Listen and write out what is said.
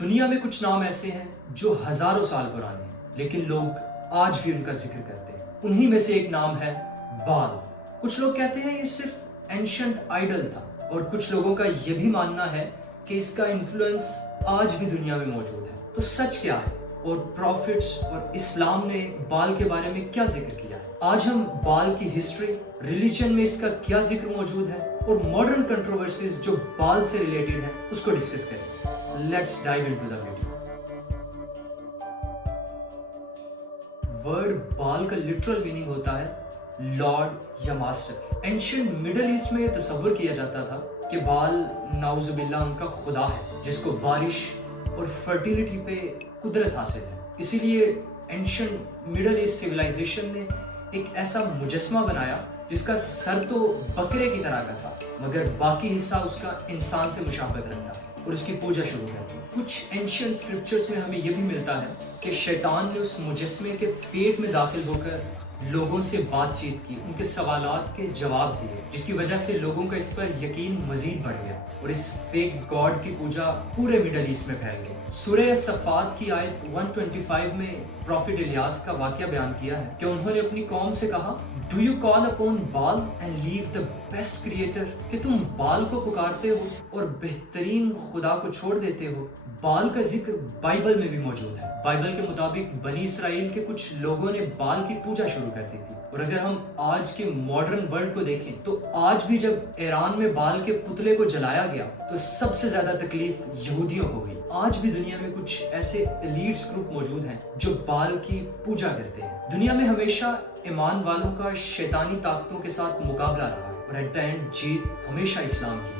دنیا میں کچھ نام ایسے ہیں جو ہزاروں سال پرانے ہیں لیکن لوگ آج بھی ان کا ذکر کرتے ہیں. انہی میں سے ایک نام ہے بال. کچھ لوگ کہتے ہیں یہ صرف اینشنٹ آئیڈل تھا اور کچھ لوگوں کا یہ بھی ماننا ہے کہ اس کا انفلوئنس آج بھی دنیا میں موجود ہے. تو سچ کیا ہے اور پروفٹس اور اسلام نے بال کے بارے میں کیا ذکر کیا ہے؟ آج ہم بال کی ہسٹری، ریلیجن میں اس کا کیا ذکر موجود ہے اور ماڈرن کنٹروورسیز جو بال سے ریلیٹڈ ہیں اس کو ڈسکس کریں. Let's dive into the video. Word ball کا لٹرل میننگ ہوتا ہے لارڈ یا ماسٹر. اینشنٹ مڈل ایسٹ میں یہ تصور کیا جاتا تھا کہ بال نعوذ باللہ ان کا خدا ہے جس کو بارش اور فرٹیلیٹی پہ قدرت حاصل ہے. اسی لیے اینشنٹ مڈل ایسٹ سیولائزیشن نے ایک ایسا مجسمہ بنایا جس کا سر تو بکرے کی طرح کا تھا مگر باقی حصہ اس کا انسان سے مشابہت رکھتا اور اس کی پوجا شروع کرتی. کچھ اینشنٹ اسکرپچرز میں ہمیں یہ بھی ملتا ہے کہ شیطان نے اس مجسمے کے پیٹ میں داخل ہو کر لوگوں سے بات چیت کی، ان کے سوالات کے جواب دیے، جس کی وجہ سے لوگوں کا اس پر یقین مزید بڑھ گیا اور اس فیک گاڈ کی پوجا پورے مڈل ایسٹ میں پھیل گئی. سورہ صفات کی آیت 125 میں پروفٹ الیاس کا واقعہ بیان کیا ہے کہ انہوں نے اپنی قوم سے کہا do you call upon Baal and leave the best creator, کہ تم بال کو پکارتے ہو اور بہترین خدا کو چھوڑ دیتے ہو. بال کا ذکر بائبل میں بھی موجود ہے. بائبل کے مطابق بنی اسرائیل کے کچھ لوگوں نے بال کی پوجا شروع کر دی تھی. اور اگر ہم آج کے ماڈرن ورلڈ کو دیکھیں تو آج بھی جب ایران میں بال کے پتلے کو جلایا گیا تو سب سے زیادہ تکلیف یہودیوں کو ہوئی. آج بھی دنیا میں کچھ ایسے ایلیٹس گروپ موجود ہیں جو بال کی پوجا کرتے ہیں. دنیا میں ہمیشہ ایمان والوں کا شیطانی طاقتوں کے ساتھ مقابلہ رہا اور ایٹ دا اینڈ جیت ہمیشہ اسلام کی.